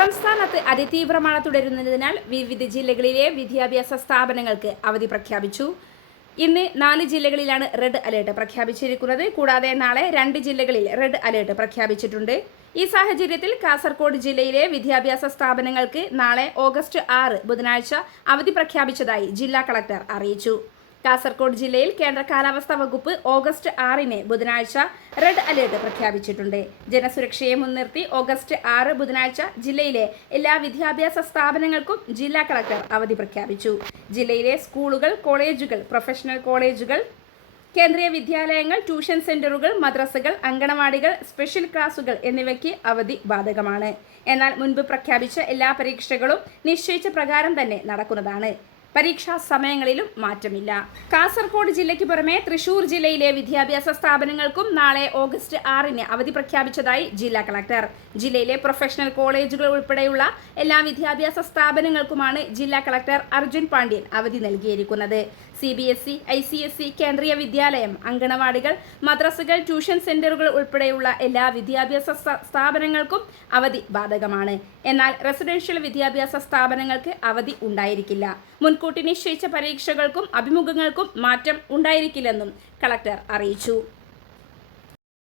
സംസ്ഥാനത്ത് അതിതീവ്ര മഴ തുടരുന്നതിനാൽ വിവിധ ജില്ലകളിലെ വിദ്യാഭ്യാസ സ്ഥാപനങ്ങൾക്ക് അവധി പ്രഖ്യാപിച്ചു. ഇന്ന് നാല് ജില്ലകളിലാണ് റെഡ് അലേർട്ട് പ്രഖ്യാപിച്ചിരിക്കുന്നത്. കൂടാതെ നാളെ രണ്ട് ജില്ലകളിൽ റെഡ് അലേർട്ട് പ്രഖ്യാപിച്ചിട്ടുണ്ട്. ഈ സാഹചര്യത്തിൽ കാസർഗോഡ് ജില്ലയിലെ വിദ്യാഭ്യാസ സ്ഥാപനങ്ങൾക്ക് നാളെ ഓഗസ്റ്റ് ആറ് ബുധനാഴ്ച അവധി പ്രഖ്യാപിച്ചതായി ജില്ലാ കളക്ടർ അറിയിച്ചു. കാസർഗോഡ് ജില്ലയിൽ കേന്ദ്ര കാലാവസ്ഥാ വകുപ്പ് ഓഗസ്റ്റ് ആറിന് ബുധനാഴ്ച റെഡ് അലേർട്ട് പ്രഖ്യാപിച്ചിട്ടുണ്ട്. ജനസുരക്ഷയെ മുൻനിർത്തി ഓഗസ്റ്റ് ആറ് ബുധനാഴ്ച ജില്ലയിലെ എല്ലാ വിദ്യാഭ്യാസ സ്ഥാപനങ്ങൾക്കും ജില്ലാ കളക്ടർ അവധി പ്രഖ്യാപിച്ചു. ജില്ലയിലെ സ്കൂളുകൾ കോളേജുകൾ പ്രൊഫഷണൽ കോളേജുകൾ കേന്ദ്രീയ വിദ്യാലയങ്ങൾ ട്യൂഷൻ സെന്ററുകൾ മദ്രസകൾ അങ്കണവാടികൾ സ്പെഷ്യൽ ക്ലാസുകൾ എന്നിവയ്ക്ക് അവധി ബാധകമാണ്. എന്നാൽ മുൻപ് പ്രഖ്യാപിച്ച എല്ലാ പരീക്ഷകളും നിശ്ചയിച്ച പ്രകാരം തന്നെ നടക്കുന്നതാണ്. പരീക്ഷാ സമയങ്ങളിലും മാറ്റമില്ല. കാസർഗോഡ് ജില്ലയ്ക്ക് പുറമെ തൃശൂർ ജില്ലയിലെ വിദ്യാഭ്യാസ സ്ഥാപനങ്ങൾക്കും നാളെ ഓഗസ്റ്റ് ആറിന് അവധി പ്രഖ്യാപിച്ചതായി ജില്ലാ കളക്ടർ. ജില്ലയിലെ പ്രൊഫഷണൽ കോളേജുകൾ ഉൾപ്പെടെയുള്ള എല്ലാ വിദ്യാഭ്യാസ സ്ഥാപനങ്ങൾക്കുമാണ് ജില്ലാ കളക്ടർ അർജുൻ പാണ്ഡ്യൻ അവധി നൽകിയിരിക്കുന്നത്. C B S E I C S E Kendriya Vidyalaya അങ്കണവാടികൾ മദ്രസകൾ tuition സെന്ററുകൾ ഉൾപ്പെടെയുള്ള എല്ലാ വിദ്യാഭ്യാസ സ്ഥാപനങ്ങൾക്കും അവധി ബാധകമാണ്. എന്നാൽ റെസിഡൻഷ്യൽ വിദ്യാഭ്യാസ സ്ഥാപനങ്ങൾക്ക് അവധി ഉണ്ടായിരിക്കില്ല. മുൻകൂട്ടി നിശ്ചയിച്ച പരീക്ഷകൾക്കും അഭിമുഖങ്ങൾക്കും മാറ്റം ഉണ്ടായിരിക്കില്ലെന്നും കളക്ടർ അറിയിച്ചു.